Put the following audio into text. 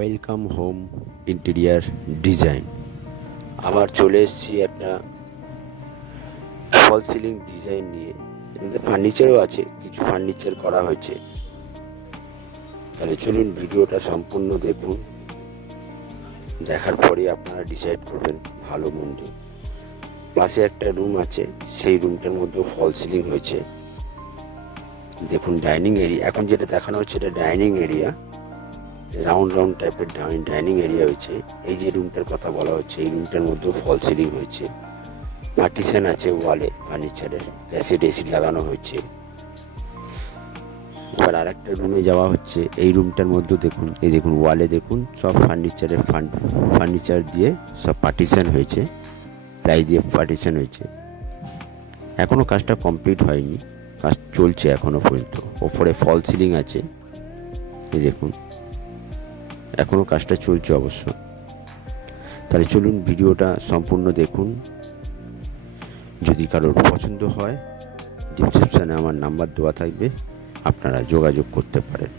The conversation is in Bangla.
Welcome home interior design. আবার চলে এসেছি একটা ফল সিলিং ডিজাইন নিয়ে। এখানে ফার্নিচারও আছে, কিছু ফার্নিচার করা হয়েছে। তাহলে চলুন ভিডিওটা সম্পূর্ণ দেখুন, দেখার পরে আপনারা ডিসাইড করবেন ভালো মন্দ। পাশে একটা রুম আছে, সেই রুমটার মধ্যেও ফল সিলিং হয়েছে। দেখুন ডাইনিং এরিয়া, এখন যেটা দেখানো হচ্ছে এটা ডাইনিং এরিয়া, রাউন্ড রাউন্ড টাইপের ডাইনিং এরিয়া হয়েছে। এই যে রুমটার কথা বলা হচ্ছে, এই রুমটার মধ্যেও ফল সিলিং হয়েছে। পার্টিশন আছে ওয়ালে ফার্নিচারের, অ্যাসিড এসি লাগানো হয়েছে। এবার আর একটা রুমে যাওয়া হচ্ছে। এই রুমটার মধ্যে দেখুন, এই দেখুন ওয়ালে দেখুন সব ফার্নিচার দিয়ে সব পার্টিশন হয়েছে, প্লাই দিয়ে পার্টিশন হয়েছে। এখনও কাজটা কমপ্লিট হয়নি, কাজ চলছে এখনও পর্যন্ত। ওপরে ফল সিলিং আছে, এই দেখুন এখনও কাজটা চলছে অবশ্য। তাহলে চলুন ভিডিওটা সম্পূর্ণ দেখুন। যদি কারোর পছন্দ হয়, ডিসক্রিপশানে আমার নাম্বার দেওয়া থাকবে, আপনারা যোগাযোগ করতে পারেন।